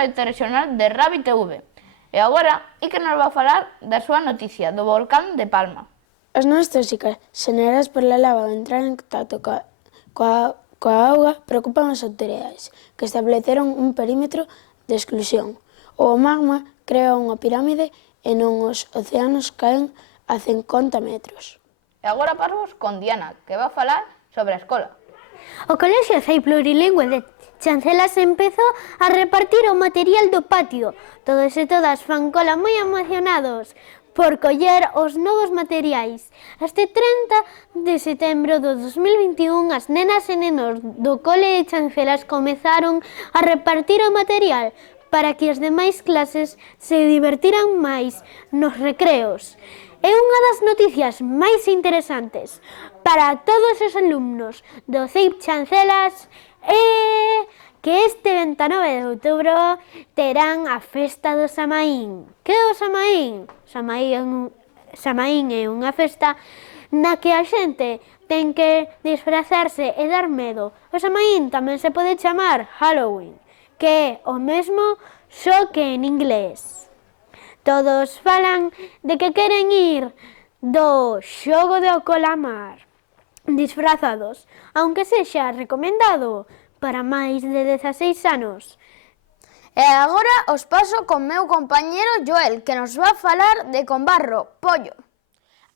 ao telexornal de Rabi TV. E agora, Iker nos vai falar da súa noticia do volcán de Palma. As nubes tóxicas xeneradas pola lava ao entrar en contacto coa auga preocupan as autoridades, que estableceron un perímetro de exclusión. O magma crea unha pirámide e non os océanos caen a 50 metros. E agora pasamos con Diana, que vai falar sobre a escola. O Colexio CEI Plurilingüe de Chancelas empezou a repartir o material do patio. Todos e todas fan cola moi emocionados por coller os novos materiais. Este 30 de setembro do 2021, as nenas e nenos do Cole de Chancelas comezaron a repartir o material para que as demais clases se divertiran máis nos recreos. É unha das noticias máis interesantes para todos os alumnos do CEI Chancelas que este 29 de outubro terán a festa do Samaín. Que é o Samaín? Samaín é unha festa na que a xente ten que disfrazarse e dar medo. O Samaín tamén se pode chamar Halloween, que é o mesmo só que en inglés. Todos falan de que queren ir do xogo do colamar disfrazados, aunque sexa recomendado para máis de 16 anos. E agora os paso con meu compañero Joel, que nos vai falar de Combarro, Pollo.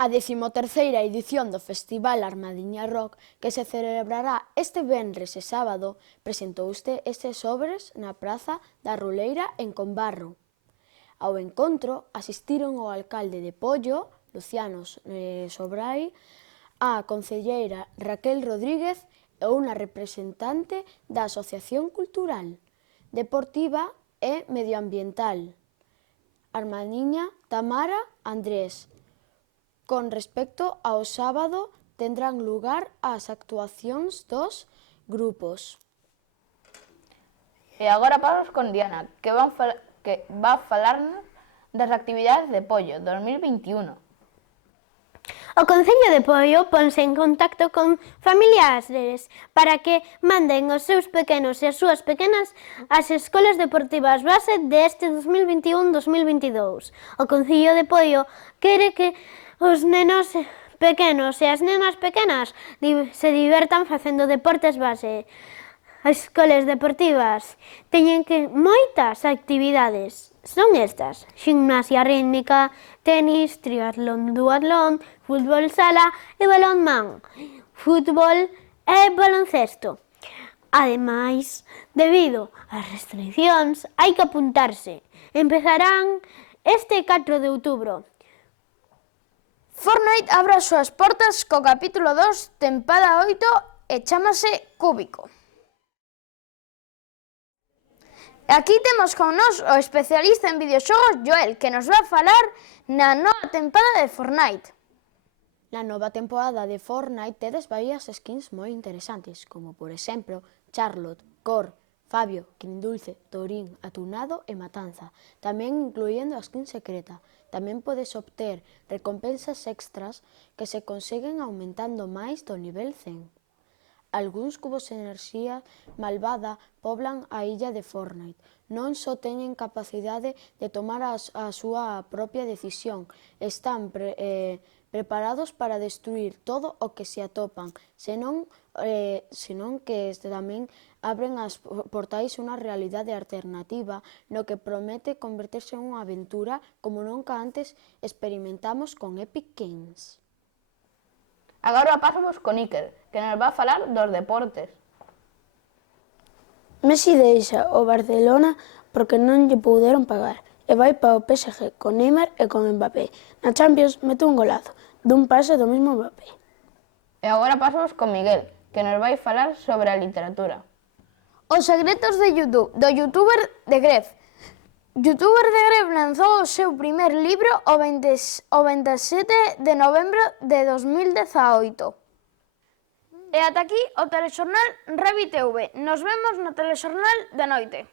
A 13ª edición do Festival Armadiña Rock, que se celebrará este venres e sábado, presentouse estes sobres na Praza da Ruleira en Combarro. Ao encontro asistiron o alcalde de Pollo, Luciano Sobrai, a concelleira Raquel Rodríguez e unha representante da Asociación Cultural, Deportiva e Medioambiental, Armadiña Tamara Andrés. Con respecto ao sábado, tendrán lugar as actuacións dos grupos. E agora pasamos con Diana, que va falarnos das actividades de Pollo 2021. O Concello de Pollo ponse en contacto con familiares para que manden os seus pequenos e as súas pequenas ás escolas deportivas base deste 2021-2022. O Concello de Pollo quere que os nenos pequenos e as nenas pequenas se divertan facendo deportes base. As escolas deportivas teñen moitas actividades. Son estas: gimnasia rítmica, tenis, triatlón, duatlón, fútbol sala e balonmán, fútbol e baloncesto. Ademais, debido ás restricións, hai que apuntarse. Empezarán este 4 de outubro. Fortnite abre as súas portas co capítulo 2, tempada 8 e chámase Cúbico. Aquí temos con nós o especialista en videoxogos Joel, que nos vai falar na nova tempada de Fortnite. Na nova temporada de Fortnite tedes varias skins moi interesantes, como por exemplo Charlotte, Cor, Fabio, Quindulce, Torín, Atunado e Matanza, tamén incluindo a skin secreta. Tamén podes obter recompensas extras que se conseguen aumentando máis do nivel 100. Algúns cubos de enerxía malvada poblan a illa de Fortnite. Non só teñen capacidade de tomar a súa propia decisión, están preparados para destruir todo o que se atopan, senón que tamén abren as portais unha realidade alternativa no que promete converterse en unha aventura como nunca antes experimentamos con Epic Games. Agora pasamos con Iker, que nos vai falar dos deportes. Messi deixa o Barcelona porque non lle puderon pagar e vai para o PSG con Neymar e con Mbappé. Na Champions mete un golazo dun pase do mesmo Mbappé. E agora pasamos con Miguel, que nos vai falar sobre a literatura. Os segredos de YouTube, do youtuber de Gref. Youtuber de Gref lanzou o seu primer libro o 27 de novembro de 2018. E ata aquí o telexornal Rabi TV. Nos vemos no telexornal da noite.